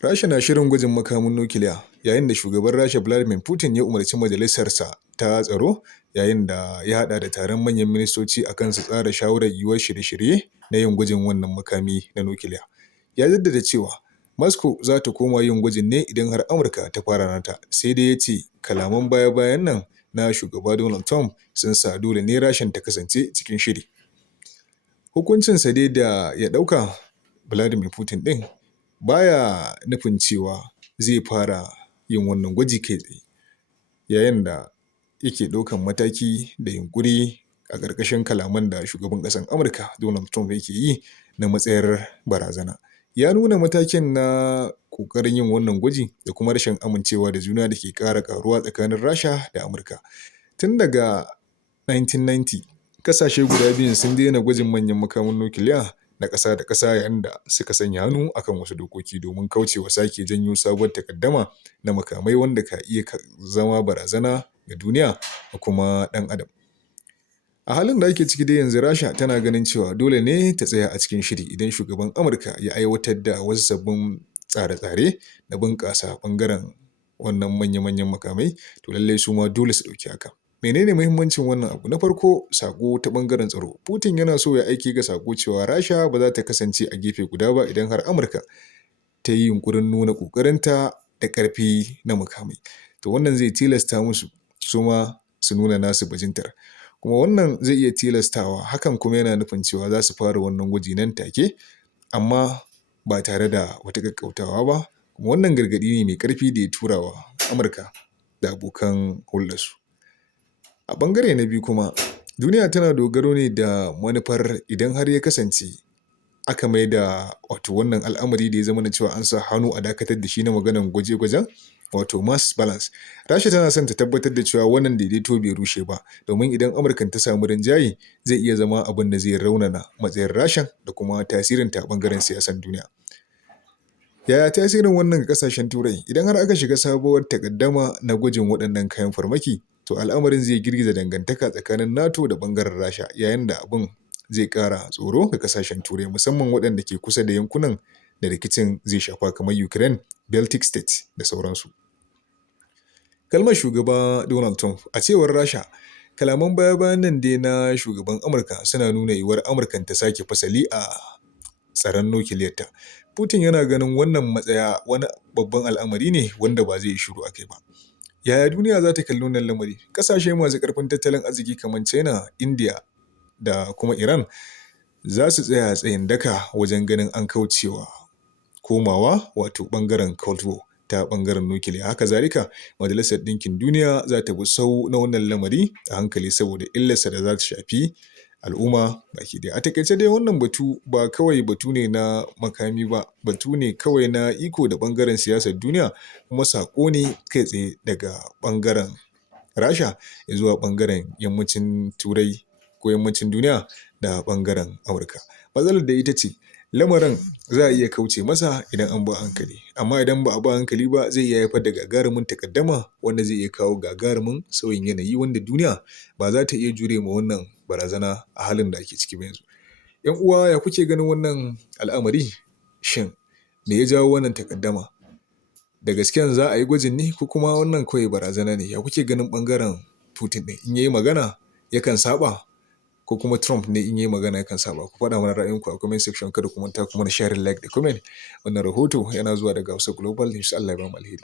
Rasha na shirin gwajin makamin nukiliya yayin da shugaban Rasha Vladimir Putin ya umarci majalisarsa ta tsaro yayin da ya haɗa da taron manyan ministoci a kan su tsara shawarar yiwuwar shirye-shirye na yin gwajin wannan makami na nukiliya. Ya jaddada cewa Moscow za ta koma yin gwajin ne idan har Amurka ta fara nata, sai dai ya ce kalaman baya-bayan nan na shugaba Donald Trump sun sa dole ne Rashan ta kasance cikin shiri. Hukuncinsa dai da ya ɗauka Vladimir Putin ɗin baya nufin cewa zai fara yin wannan gwaji kai tsaye, yayin da yake ɗaukan mataki da yunƙuri a ƙarƙashin kalaman da shugaban ƙasar Amurka Donald Trump yake yi na matsayar barazana. Ya nuna matakin na ƙoƙarin yin wannan gwaji da kuma rashin amincewa da juna da ke ƙara ƙaruwa tsakanin Rasha da Amurka. Tun daga 1990, ƙasashe guda biyun sun daina gwajin manyan makaman nukiliya na ƙasa da ƙasa yayin da suka sanya hannu a kan wasu dokoki domin kauce wa sake janyo sabuwar taƙaddama na makamai wanda ka iya zama barazana ga duniya da kuma ɗan adam. A halin da ake ciki dai yanzu Rasha tana ganin cewa dole ne ta tsaya a cikin shiri idan shugaban Amurka ya aiwatar da wasu sabbin tsare-tsare na bunƙasa ɓangaren wannan manya-manyan makamai, to lallai su ma dole su ɗauki haka. Menene muhimmancin wannan abu? Na farko, saƙo ta ɓangaren tsaro. Putin yana so ya aiki ga saƙo cewa Rasha ba za ta kasance a gefe guda ba idan har Amurka ta yi yunƙurin nuna ƙoƙarinta da ƙarfi na makamai. To wannan zai tilasta musu su ma su nuna nasu bajintar. Kuma wannan zai iya tilastawa, hakan kuma yana nufin cewa za su fara wannan gwaji nan take, amma ba tare da wata ƙaƙƙautawa ba. Kuma wannan gargaɗi ne mai ƙarfi da ya tura wa Amurka da abokan hulɗarsu. A ɓangare na biyu kuma, duniya tana dogaro ne da manufar idan har ya kasance aka mai da wannan al'amari da ya zama na cewa an sa hannu a dakatar da shi na maganar gwaje-gwajen wato mass balance. Rasha tana son ta tabbatar da cewa wannan daidaito bai rushe ba, domin idan Amurkan ta samu rinjaye zai iya zama abin da zai raunana matsayin Rashan da kuma tasirinta a ɓangaren siyasar duniya. Yaya tasirin wannan ga ƙasashen Turai? Idan har aka shiga sabuwar taƙaddama na gwajin waɗannan kayan farmaki, to al'amarin zai girgiza dangantaka tsakanin NATO da ɓangaren Rasha, yayin da abin zai ƙara tsoro ga ƙasashen Turai musamman waɗanda ke kusa da yankunan da rikicin zai shafa kamar Ukraine, Baltic States da sauransu. Kalmar shugaba Donald Trump a cewar Rasha, kalaman baya-bayan nan dai na shugaban Amurka suna nuna yiwuwar Amurkan ta sake fasali a tsaron nukiliyarta. Putin yana ganin wannan matsaya wani babban al'amari ne wanda ba zai yi shiru a kai ba. Yaya duniya za ta kalli wannan lamari? Ƙasashe masu ƙarfin tattalin arziki kamar China, India da kuma Iran za su tsaya tsayin daka wajen ganin an kaucewa komawa wato ɓangaren Cold War ta ɓangaren nukiliya. Haka zalika, Majalisar Ɗinkin Duniya za ta bi sau na wannan lamari a hankali saboda illarsa da za ta shafi al'umma baki ɗaya. A taƙaice dai wannan batu ba kawai batu ne na makami ba, batu ne kawai na iko da ɓangaren siyasar duniya, kuma saƙo ne kai tsaye daga ɓangaren Rasha zuwa ɓangaren yammacin Turai ko yammacin duniya da ɓangaren Amurka. Matsalar da ita ce lamarin za a iya kauce masa idan an bi a hankali, amma idan ba a bi a hankali ba zai iya haifar da gagarumin taƙaddama wanda zai iya kawo gagarumin sauyin yanayi wanda duniya ba za ta iya jure ma wannan barazana a halin da ake ciki ba yanzu. 'Yan uwa, ya kuke ganin wannan al'amari? Shin me ya jawo wannan taƙaddama? Da gasken za a yi gwajin ne ko kuma wannan kawai barazana ne? Ya kuke ganin ɓangaren Putin ɗin in ya yi magana yakan saɓa, ko kuma Trump ne in ya yi magana yakan saɓa? Ku faɗa mana ra'ayinku a comment section, kada ku manta ku mana sharing, like da comment. Wannan rahoto yana zuwa daga Hausa Global News. Allah ya ba mu alheri.